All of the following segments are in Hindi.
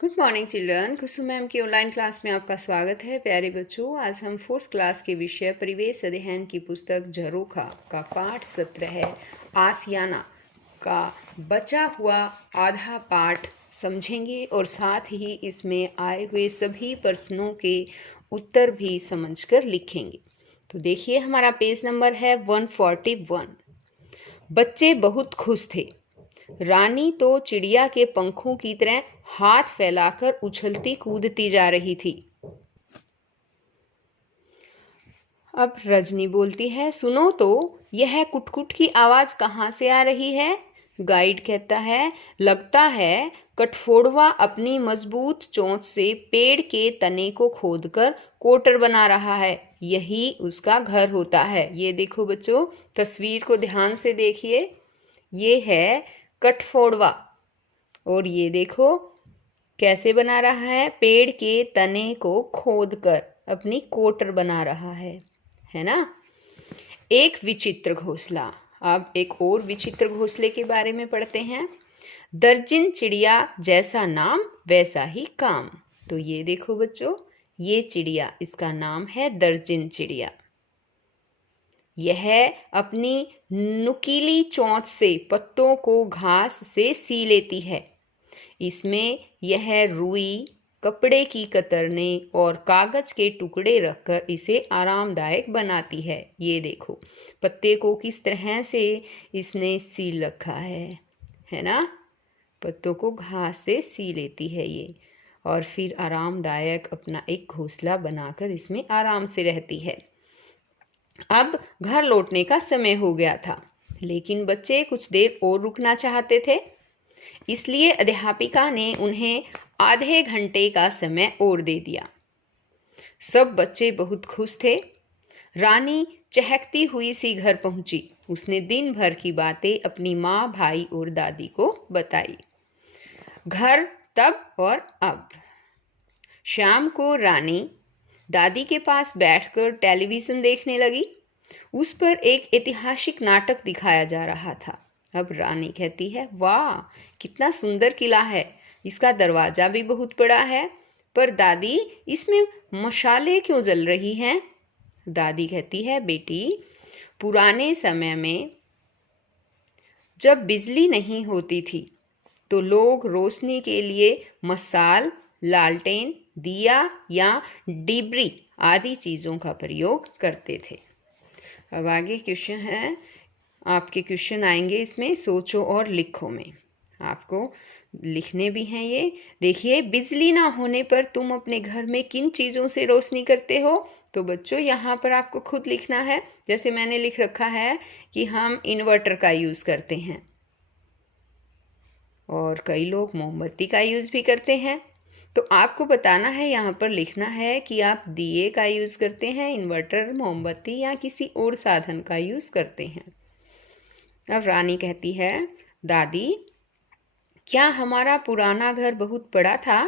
Good morning children. Kusum ma'am की ऑनलाइन क्लास में आपका स्वागत है। प्यारे बच्चों, आज हम 4th क्लास के विषय परिवेश अध्ययन की पुस्तक झरोखा का पाठ 17 है आसियाना का बचा हुआ आधा पाठ समझेंगे और साथ ही इसमें आए हुए सभी प्रश्नों के उत्तर भी समझकर लिखेंगे। तो देखिए, हमारा पेज नंबर है 141। बच्चे बहुत खुश थे। रानी तो चिड़िया के पंखों की तरह हाथ फैलाकर उछलती कूदती जा रही थी। अब रजनी बोलती है, सुनो तो, यह कुटकुट की आवाज कहाँ से आ रही है? गाइड कहता है, लगता है कठफोड़वा अपनी मजबूत चोंच से पेड़ के तने को खोदकर कोटर बना रहा है। यही उसका घर होता है। ये देखो बच्चों, तस्वीर को ध्यान से देखिए। ये है कठफोड़वा और ये देखो कैसे बना रहा है, पेड़ के तने को खोदकर अपनी कोटर बना रहा है ना। एक विचित्र घोंसला। अब एक और विचित्र घोंसले के बारे में पढ़ते हैं। दर्जन चिड़िया जैसा नाम वैसा ही काम। तो ये देखो बच्चों, ये चिड़िया, इसका नाम है दर्जन चिड़िया। यह अपनी नुकीली चोंच से पत्तों को घास से सी लेती है। इसमें यह रुई, कपड़े की कतरने और कागज के टुकड़े रखकर इसे आरामदायक बनाती है। ये देखो पत्ते को किस तरह से इसने सील रखा है ना। पत्तों को घास से सी लेती है ये, और फिर आरामदायक अपना एक घोंसला बनाकर इसमें आराम से रहती है। अब घर लौटने का समय हो गया था, लेकिन बच्चे कुछ देर और रुकना चाहते थे। इसलिए अध्यापिका ने उन्हें आधे घंटे का समय और दे दिया। सब बच्चे बहुत खुश थे। रानी चहकती हुई सी घर पहुंची। उसने दिन भर की बातें अपनी माँ, भाई और दादी को बताई। घर तब और अब। शाम को रानी दादी के पास बैठकर टेलीविज़न देखने लगी। उस पर एक ऐतिहासिक नाटक दिखाया जा रहा था। अब रानी कहती है, वाह कितना सुंदर किला है, इसका दरवाज़ा भी बहुत बड़ा है, पर दादी इसमें मशालें क्यों जल रही हैं? दादी कहती है, बेटी पुराने समय में जब बिजली नहीं होती थी तो लोग रोशनी के लिए मसाल, लालटेन, दिया या डिबरी आदि चीज़ों का प्रयोग करते थे। अब आगे क्वेश्चन है, आपके क्वेश्चन आएंगे इसमें सोचो और लिखो में। आपको लिखने भी हैं ये। देखिए, बिजली ना होने पर तुम अपने घर में किन चीज़ों से रोशनी करते हो? तो बच्चों यहाँ पर आपको खुद लिखना है। जैसे मैंने लिख रखा है कि हम इन्वर्टर का यूज़ करते हैं, और कई लोग मोमबत्ती का यूज़ भी करते हैं। तो आपको बताना है, यहाँ पर लिखना है कि आप दिए का यूज़ करते हैं, इन्वर्टर, मोमबत्ती या किसी और साधन का यूज़ करते हैं। अब रानी कहती है, दादी क्या हमारा पुराना घर बहुत बड़ा था?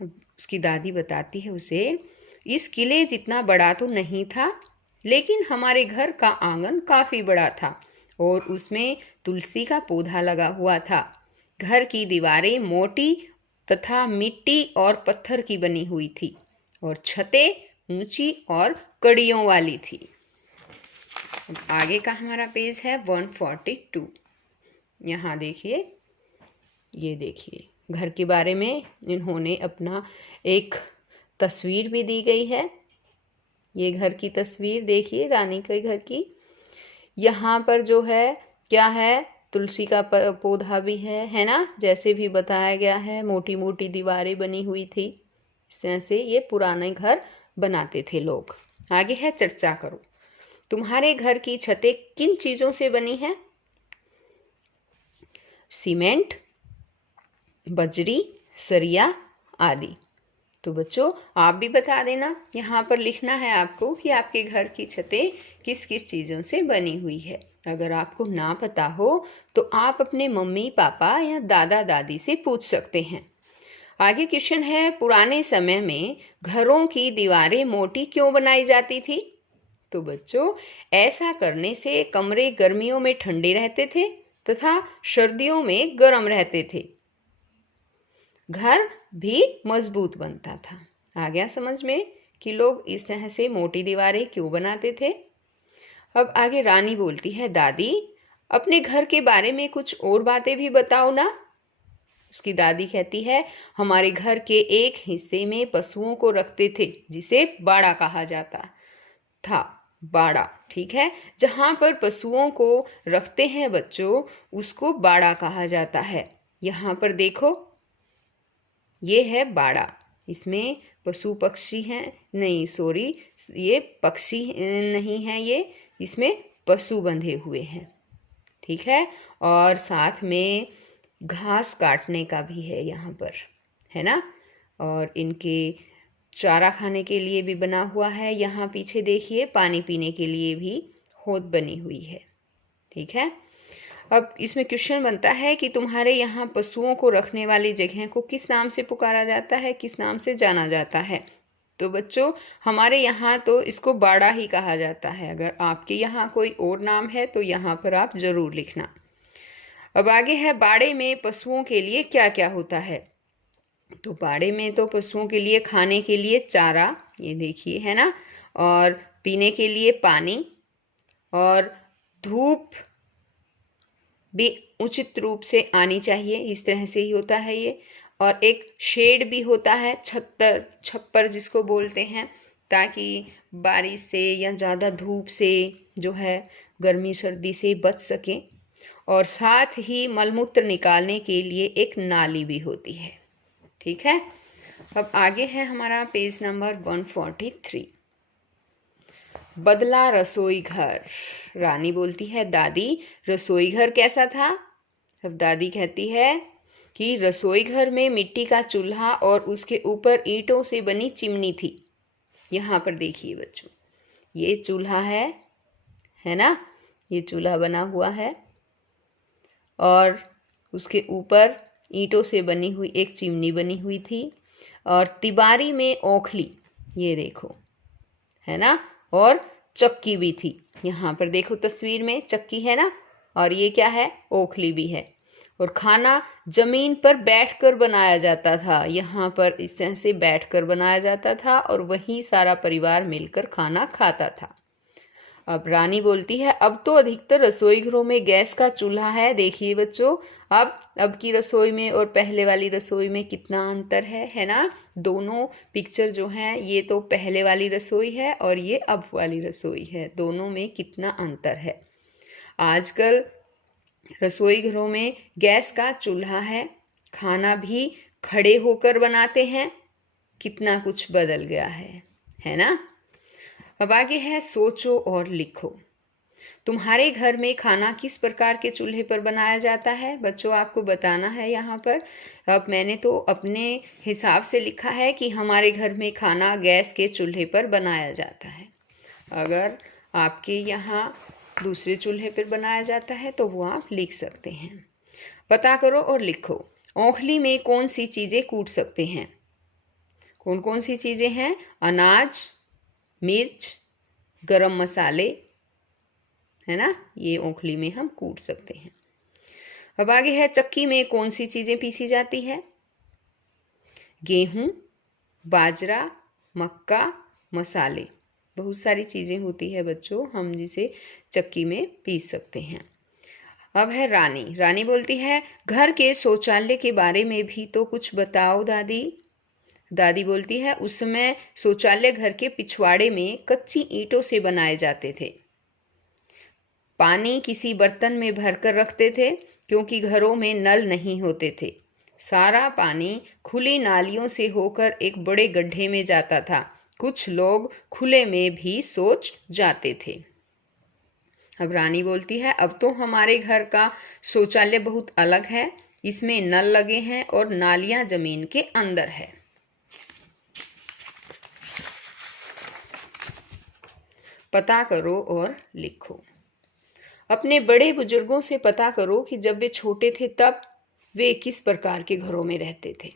उसकी दादी बताती है उसे, इस किले जितना बड़ा तो नहीं था, लेकिन हमारे घर का आंगन काफ़ी बड़ा था और उसमें तुलसी का पौधा लगा हुआ था। घर की दीवारें मोटी तथा मिट्टी और पत्थर की बनी हुई थी और छतें ऊंची और कड़ियों वाली थी। अब आगे का हमारा पेज है 142। यहाँ देखिए, ये देखिए घर के बारे में इन्होंने अपना एक तस्वीर भी दी गई है। ये घर की तस्वीर देखिए, रानी के घर की। यहाँ पर जो है क्या है, तुलसी का पौधा भी है ना, जैसे भी बताया गया है। मोटी मोटी दीवारें बनी हुई थी। इस तरह से ये पुराने घर बनाते थे लोग। आगे है, चर्चा करो। तुम्हारे घर की छतें किन चीज़ों से बनी है? सीमेंट, बजरी, सरिया आदि। तो बच्चों आप भी बता देना। यहाँ पर लिखना है आपको कि आपके घर की छतें किस किस चीज़ों से बनी हुई है। अगर आपको ना पता हो तो आप अपने मम्मी पापा या दादा दादी से पूछ सकते हैं। आगे क्वेश्चन है, पुराने समय में घरों की दीवारें मोटी क्यों बनाई जाती थी? तो बच्चों ऐसा करने से कमरे गर्मियों में ठंडे रहते थे तथा सर्दियों में गर्म रहते थे। घर भी मजबूत बनता था। आ गया समझ में कि लोग इस तरह से मोटी दीवारें क्यों बनाते थे। अब आगे रानी बोलती है, दादी अपने घर के बारे में कुछ और बातें भी बताओ ना। उसकी दादी कहती है, हमारे घर के एक हिस्से में पशुओं को रखते थे जिसे बाड़ा कहा जाता था। बाड़ा, ठीक है, जहाँ पर पशुओं को रखते हैं बच्चों, उसको बाड़ा कहा जाता है। यहाँ पर देखो, ये है बाड़ा। इसमें पशु पक्षी हैं, नहीं सॉरी, ये पक्षी नहीं है, ये इसमें पशु बंधे हुए हैं, ठीक है। और साथ में घास काटने का भी है यहाँ पर, है ना। और इनके चारा खाने के लिए भी बना हुआ है। यहाँ पीछे देखिए, पानी पीने के लिए भी हौद बनी हुई है, ठीक है। अब इसमें क्वेश्चन बनता है कि तुम्हारे यहाँ पशुओं को रखने वाली जगह को किस नाम से पुकारा जाता है, किस नाम से जाना जाता है। तो बच्चों, हमारे यहाँ तो इसको बाड़ा ही कहा जाता है। अगर आपके यहाँ कोई और नाम है तो यहाँ पर आप ज़रूर लिखना। अब आगे है, बाड़े में पशुओं के लिए क्या क्या होता है। तो बाड़े में तो पशुओं के लिए खाने के लिए चारा, ये देखिए, है ना, और पीने के लिए पानी, और धूप भी उचित रूप से आनी चाहिए, इस तरह से ही होता है ये। और एक शेड भी होता है, छप्पर जिसको बोलते हैं, ताकि बारिश से या ज़्यादा धूप से जो है गर्मी सर्दी से बच सकें। और साथ ही मलमूत्र निकालने के लिए एक नाली भी होती है, ठीक है। अब आगे है हमारा पेज नंबर 143। बदला रसोई घर। रानी बोलती है, दादी रसोई घर कैसा था। अब दादी कहती है कि रसोई घर में मिट्टी का चूल्हा और उसके ऊपर ईंटों से बनी चिमनी थी। यहाँ पर देखिए बच्चों, ये चूल्हा है ना, ये चूल्हा बना हुआ है और उसके ऊपर ईंटों से बनी हुई एक चिमनी बनी हुई थी। और तिबारी में ओखली, ये देखो, है ना, और चक्की भी थी। यहाँ पर देखो तस्वीर में चक्की है ना, और ये क्या है, ओखली भी है। और खाना जमीन पर बैठकर बनाया जाता था। यहाँ पर इस तरह से बैठकर बनाया जाता था और वहीं सारा परिवार मिलकर खाना खाता था। अब रानी बोलती है, अब तो अधिकतर रसोई घरों में गैस का चूल्हा है। देखिए बच्चों, अब की रसोई में और पहले वाली रसोई में कितना अंतर है ना। दोनों पिक्चर जो हैं, ये तो पहले वाली रसोई है और ये अब वाली रसोई है। दोनों में कितना अंतर है। आजकल रसोई घरों में गैस का चूल्हा है, खाना भी खड़े होकर बनाते हैं। कितना कुछ बदल गया है ना। अब आगे है, सोचो और लिखो। तुम्हारे घर में खाना किस प्रकार के चूल्हे पर बनाया जाता है। बच्चों, आपको बताना है यहाँ पर। अब मैंने तो अपने हिसाब से लिखा है कि हमारे घर में खाना गैस के चूल्हे पर बनाया जाता है। अगर आपके यहाँ दूसरे चूल्हे पर बनाया जाता है तो वो आप लिख सकते हैं। पता करो और लिखो, ओखली में कौन सी चीज़ें कूट सकते हैं। कौन कौन सी चीज़ें हैं। अनाज, मिर्च, गरम मसाले, है ना, ये ओखली में हम कूट सकते हैं। अब आगे है, चक्की में कौन सी चीज़ें पीसी जाती है। गेहूं, बाजरा, मक्का, मसाले, बहुत सारी चीज़ें होती है बच्चों, हम जिसे चक्की में पीस सकते हैं। अब है रानी। रानी बोलती है, घर के शौचालय के बारे में भी तो कुछ बताओ दादी। दादी बोलती है, उस समय शौचालय घर के पिछवाड़े में कच्ची ईंटों से बनाए जाते थे। पानी किसी बर्तन में भरकर रखते थे क्योंकि घरों में नल नहीं होते थे। सारा पानी खुली नालियों से होकर एक बड़े गड्ढे में जाता था। कुछ लोग खुले में भी शौच जाते थे। अब रानी बोलती है, अब तो हमारे घर का शौचालय बहुत अलग है। इसमें नल लगे हैं और नालियां जमीन के अंदर है। पता करो और लिखो। अपने बड़े बुजुर्गों से पता करो कि जब वे छोटे थे तब वे किस प्रकार के घरों में रहते थे।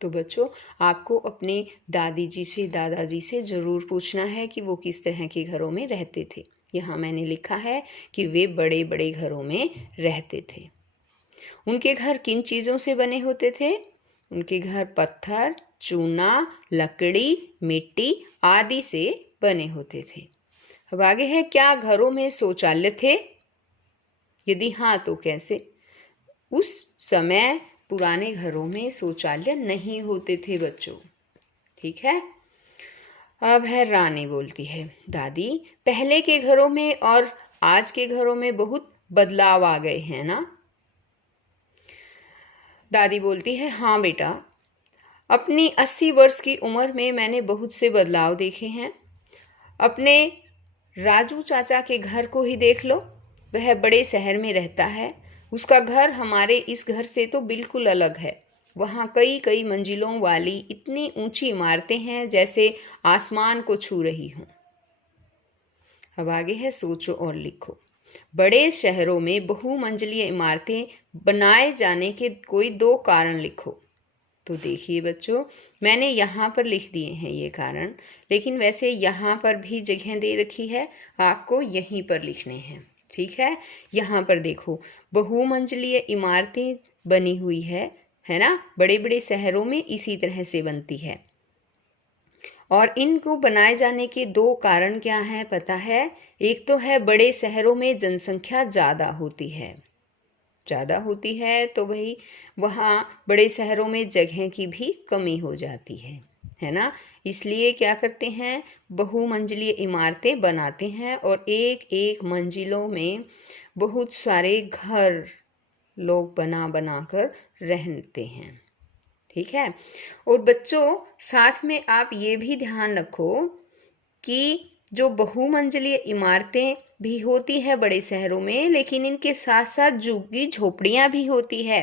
तो बच्चों, आपको अपने दादी जी से, दादाजी से ज़रूर पूछना है कि वो किस तरह के घरों में रहते थे। यहाँ मैंने लिखा है कि वे बड़े बड़े घरों में रहते थे। उनके घर किन चीज़ों से बने होते थे। उनके घर पत्थर, चूना, लकड़ी, मिट्टी आदि से बने होते थे। अब आगे है, क्या घरों में शौचालय थे? यदि हाँ तो कैसे? उस समय पुराने घरों में शौचालय नहीं होते थे बच्चों। ठीक है। अब है रानी बोलती है, दादी पहले के घरों में और आज के घरों में बहुत बदलाव आ गए हैं ना? दादी बोलती है, हाँ बेटा, अपनी 80 वर्ष की उम्र में मैंने बहुत से बदलाव देखे हैं। अपने राजू चाचा के घर को ही देख लो, वह बड़े शहर में रहता है। उसका घर हमारे इस घर से तो बिल्कुल अलग है। वहाँ कई कई मंजिलों वाली इतनी ऊंची इमारतें हैं जैसे आसमान को छू रही हों। अब आगे है, सोचो और लिखो। बड़े शहरों में बहुमंजिलीय इमारतें बनाए जाने के कोई 2 कारण लिखो। तो देखिए बच्चों, मैंने यहाँ पर लिख दिए हैं ये कारण, लेकिन वैसे यहाँ पर भी जगह दे रखी है, आपको यहीं पर लिखने हैं। ठीक है। यहाँ पर देखो, बहुमंजिलीय इमारतें बनी हुई है ना? बड़े बड़े शहरों में इसी तरह से बनती है। और इनको बनाए जाने के 2 कारण क्या हैं पता है? एक तो है बड़े शहरों में जनसंख्या ज़्यादा होती है। ज़्यादा होती है तो भाई वहाँ बड़े शहरों में जगह की भी कमी हो जाती है ना? इसलिए क्या करते हैं, बहुमंजिलीय इमारतें बनाते हैं और एक एक मंजिलों में बहुत सारे घर लोग बना बना कर रहते हैं। ठीक है। और बच्चों साथ में आप ये भी ध्यान रखो कि जो बहुमंजिलीय इमारतें भी होती है बड़े शहरों में, लेकिन इनके साथ साथ झुग्गी झोपड़ियाँ भी होती है।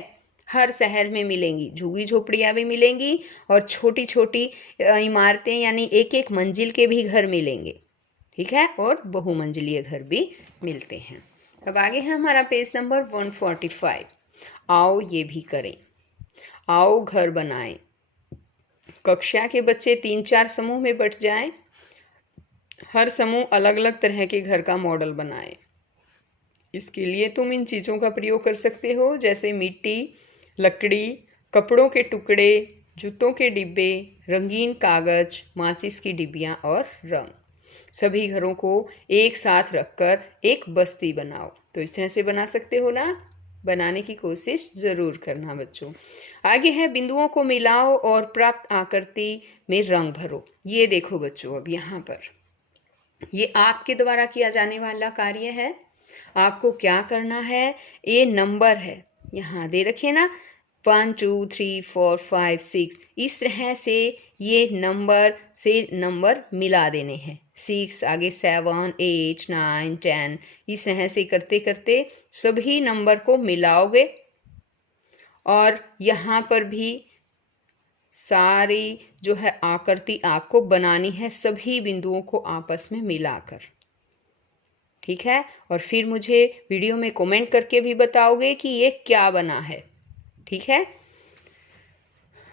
हर शहर में मिलेंगी, झुग्गी झोपड़ियाँ भी मिलेंगी और छोटी छोटी इमारतें यानी एक एक मंजिल के भी घर मिलेंगे। ठीक है। और बहुमंजिलीय घर भी मिलते हैं। अब आगे है हमारा पेज नंबर 145। आओ ये भी करें। आओ घर बनाएं। कक्षा के बच्चे 3-4 समूह में बट जाएं। हर समूह अलग अलग तरह के घर का मॉडल बनाए। इसके लिए तुम इन चीज़ों का प्रयोग कर सकते हो, जैसे मिट्टी, लकड़ी, कपड़ों के टुकड़े, जूतों के डिब्बे, रंगीन कागज, माचिस की डिब्बियाँ और रंग। सभी घरों को एक साथ रखकर एक बस्ती बनाओ। तो इस तरह से बना सकते हो ना? बनाने की कोशिश ज़रूर करना बच्चों। आगे है, बिंदुओं को मिलाओ और प्राप्त आकृति में रंग भरो। ये देखो बच्चों, अब यहाँ पर ये आपके द्वारा किया जाने वाला कार्य है। आपको क्या करना है, ये नंबर है यहाँ दे रखे ना, 1 2 3 4 5 6, इस तरह से ये नंबर से नंबर मिला देने हैं। 6 आगे 7 8 9 10, इस तरह से करते करते सभी नंबर को मिलाओगे। और यहाँ पर भी सारी जो है आकृति आपको बनानी है, सभी बिंदुओं को आपस में मिलाकर। ठीक है। और फिर मुझे वीडियो में कमेंट करके भी बताओगे कि ये क्या बना है। ठीक है।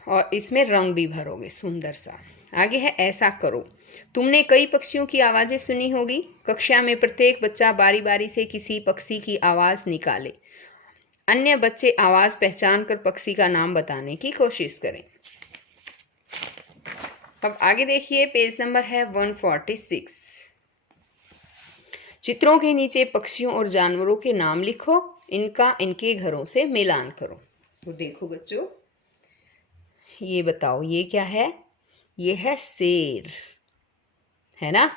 और इसमें रंग भी भरोगे सुंदर सा। आगे है, ऐसा करो। तुमने कई पक्षियों की आवाज़ें सुनी होगी। कक्षा में प्रत्येक बच्चा बारी बारी से किसी पक्षी की आवाज़ निकाले। अन्य बच्चे आवाज़ पहचान कर पक्षी का नाम बताने की कोशिश करें। अब आगे देखिए, पेज नंबर है 146। चित्रों के नीचे पक्षियों और जानवरों के नाम लिखो, इनका इनके घरों से मिलान करो। तो देखो बच्चों, ये बताओ ये क्या है? ये है शेर, है ना?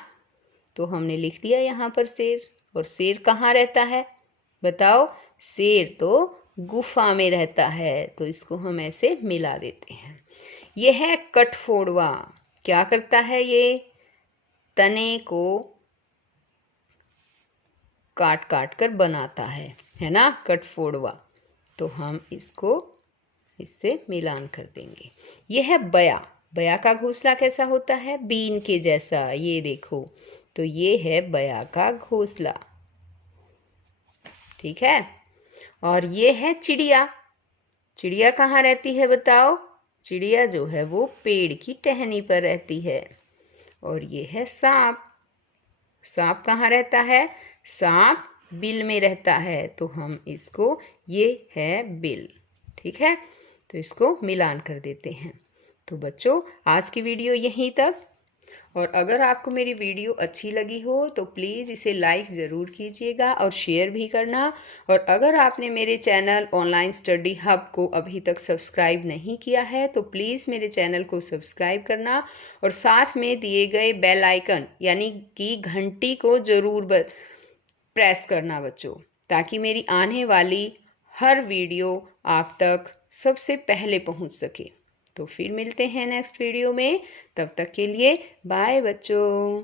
तो हमने लिख दिया यहाँ पर शेर। और शेर कहाँ रहता है बताओ? शेर तो गुफा में रहता है, तो इसको हम ऐसे मिला देते हैं। ये है कठफोड़वा। क्या करता है ये? तने को काट काट कर बनाता है ना, कठफोड़वा। तो हम इसको इससे मिलान कर देंगे। यह है बया। बया का घोंसला कैसा होता है? बीन के जैसा, ये देखो। तो ये है बया का घोंसला। ठीक है। और ये है चिड़िया। चिड़िया कहाँ रहती है बताओ? चिड़िया जो है वो पेड़ की टहनी पर रहती है। और ये है सांप। सांप कहाँ रहता है? सांप बिल में रहता है, तो हम इसको, ये है बिल। ठीक है। तो इसको मिलान कर देते हैं। तो बच्चों, आज की वीडियो यहीं तक। और अगर आपको मेरी वीडियो अच्छी लगी हो तो प्लीज़ इसे लाइक ज़रूर कीजिएगा और शेयर भी करना। और अगर आपने मेरे चैनल ऑनलाइन स्टडी हब को अभी तक सब्सक्राइब नहीं किया है तो प्लीज़ मेरे चैनल को सब्सक्राइब करना और साथ में दिए गए बेल आइकन यानी कि घंटी को ज़रूर प्रेस करना बच्चों, ताकि मेरी आने वाली हर वीडियो आप तक सबसे पहले पहुंच सके। तो फिर मिलते हैं नेक्स्ट वीडियो में, तब तक के लिए बाय बच्चों।